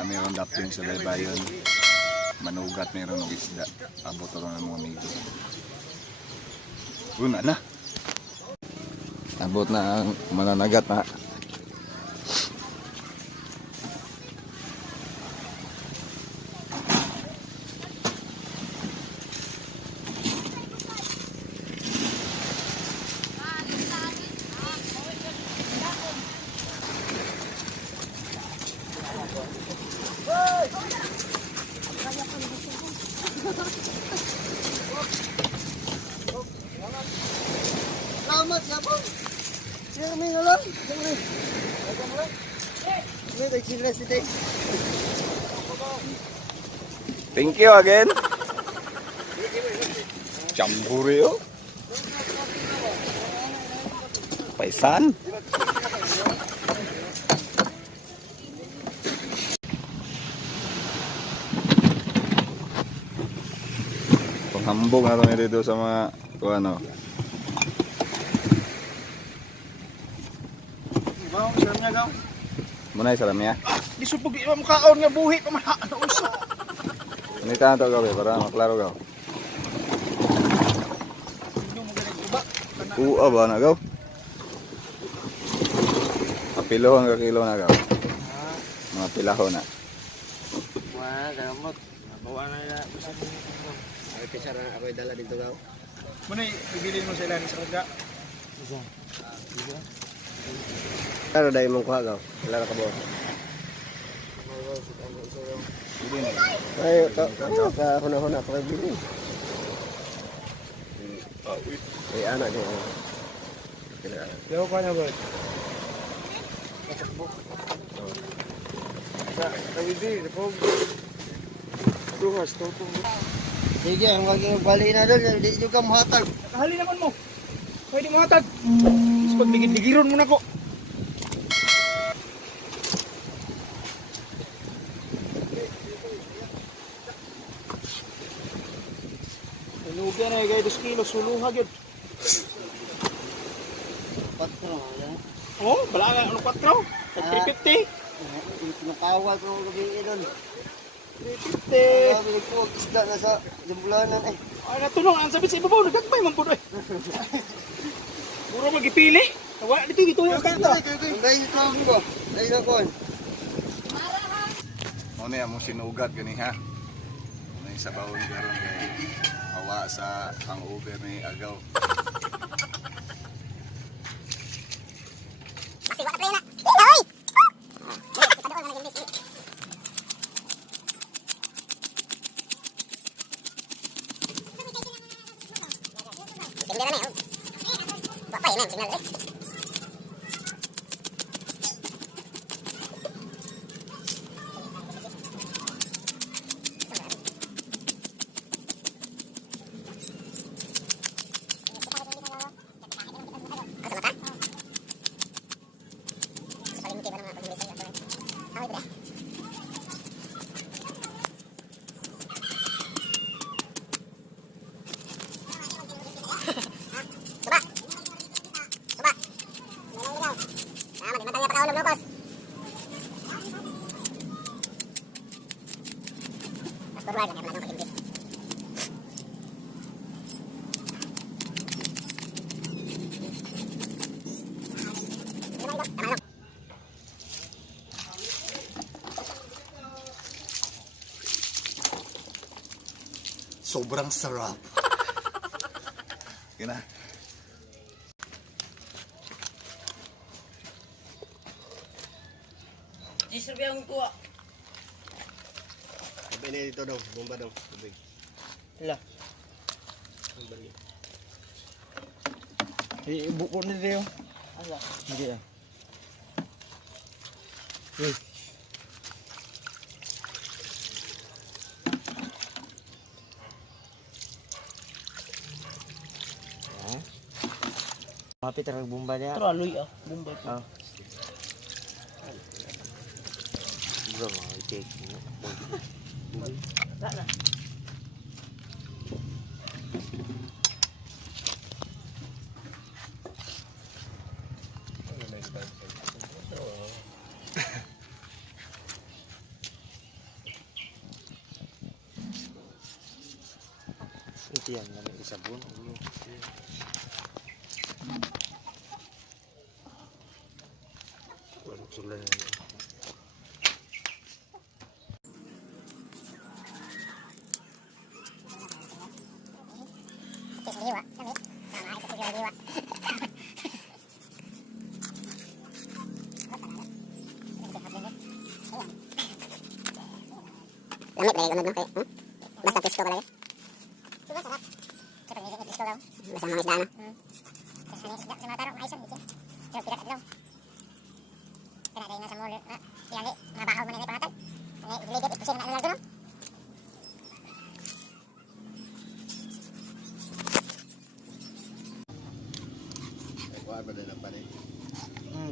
Meron daplin sa baybayon. Manugat meron ng isda. Abot ito ng mga amigo. Una na. Abot na ang mananagat na. Selamat ya bang. Siang minggu lang. Ini dah jelas ini. Thank you again. Campuryo. Paisan. Penghambung atau itu sama ano. Mau salamnya kau. Muna salamnya. Di supog imam kaon nga buhi pa man ano usa. Ini to gaw para maklaro gaw. Hindi mo galing iba. Ba na gaw. Apilahon ka kilo na gaw. Mga pilahon na. Wah, gamot. Bawa na ya. Ay pisa na ako dala dito gaw. Muna ibilin mo sila ni sa kaga. Kano dahil mong kuha gaw? Kailan ka ba? Ay, huna-huna pa kayo bilin. Ay, anak din. Yaw ka na ba? Kawidi, duhas, tutong. Sige, ang maging bali na doon, hindi nyo ka mahatag. Kahali naman mo. Pwede mahatag. Mas pagligid-ligiron mo na ko. Lugyan na gaya 2 kilos, suluhag yun. 4 yan? Oo, bala nga, ano 4? 350? Nakawal ko gabi doon. 350. Nakawal ko, isda na sa jambulanan eh. Ay, natulong, ang sabi sa ibabaw, nagkakbay man po doon eh. Puro magipili. Wala dito, ito yung kanta. Dahil ito ako ko, dahil ako. Ano yan mong sinugat gani ha? Ano yung sabawon karon kay awa sa hangover ni agaw. Sobrang sarap. Kina. Diserbi ang tua. Sabi na dito daw, bomba daw. Tubig. Ila. Balik. Ibu ni dia. Asa? Hindi ah. Mapit ang bomba niya. Terlalu ya, bomba tu. Ah. Bro, cek. Tak nak. Tiyan namin isabon. Walang sulan na. Lamit lagi gamad no kay. Basta pisto ka lagi. Sudah sarap. Kapag nilagay pisto daw. Basta mga isda na. Kasi ano isda na mataro aysan dito. Pero pirat daw. Kana dai na sa mall. Yan di mabahaw man ni pangatag. Ani iligit ito na nalagdo no. Kuha ba na pa ni?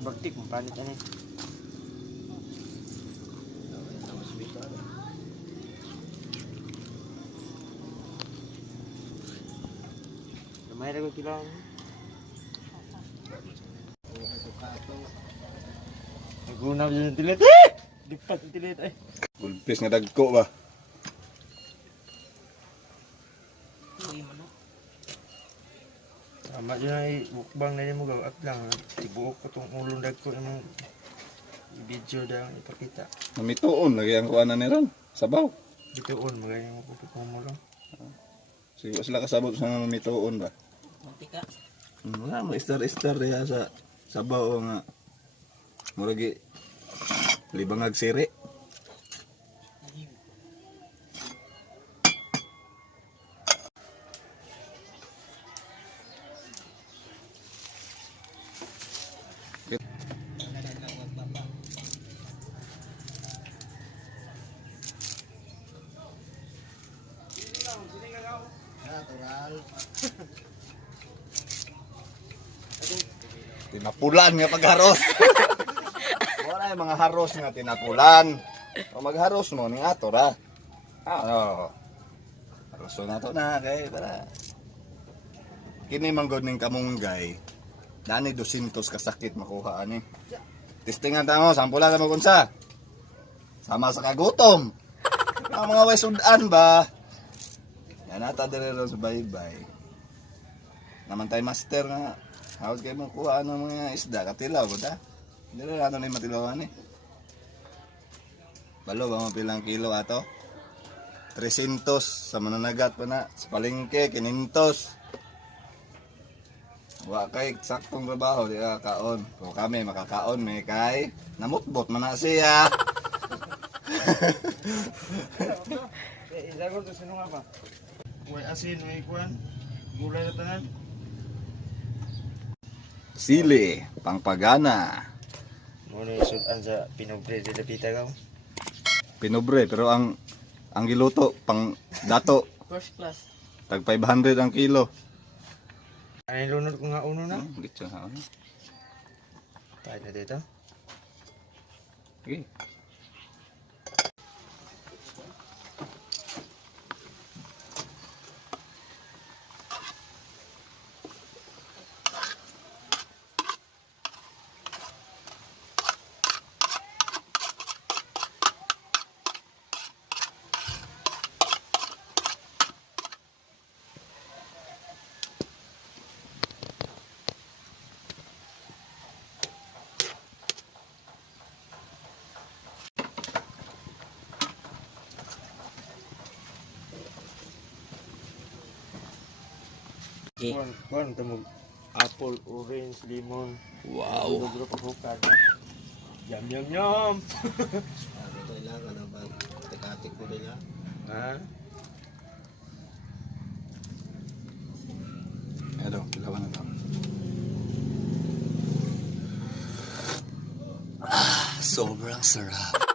Baktik mo panit ani. May rago kilang. Naguna dyan yung tilit. Dipat yung tilit ay. Gulpis nga dagko ba? Tama dyan ay bukbang na yun mo gawat lang. Ibuok ko itong ulong dagko ng video daw ipakita. Namituon lagi ang kuha na ni Ron. Sabaw. Bituon, magaling mo kupipong mo lang. Sigo sila kasabot sa namituon ba? Mantika. Wala mo istar-istar diha sa sabaw nga. Muragi libangag siri. Tinapulan nga pagharos. Wala yung mga haros nga tinapulan. O magharos mo ni ato ra. Ano? Haroso na to na kay para. Kini manggod ning kamunggay. Dani 200 kasakit makuha ani. Testingan ta mo, sampulan ta mo kunsa. Sama sa kagutom. Ang mga way sudan ba? Yan ata dire ron sa baybay. Naman tayo master nga. Hawag kayo makuha ng mga isda, katilaw ba ta? Hindi rin ato na yung matilawan eh. Balo ba mapilang kilo ato? 300 sa mananagat pa na. Sa palengke, 500. Wa kay saktong trabaho, di ka kaon. Kung kami makakaon, may kay namutbot man na siya. Ilagon to sino nga ba? May asin, may kuwan. Gulay na tanan. Sili, pangpagana. Muna yung sudan sa pinobre de lapita ka. Pinobre, pero ang giluto, pang dato. First class. Tag 500 ang kilo. Ay lunod ko nga uno na. Gitsa ha. Tayo na dito. Okay. Kuwan tamo apple, orange, lemon. Wow. Dugro pa hukad. Yum yum yum. Ito ilangan ang pag-tikatik ko nila. Ha? Ayan, kilawan na to. Sobrang sarap.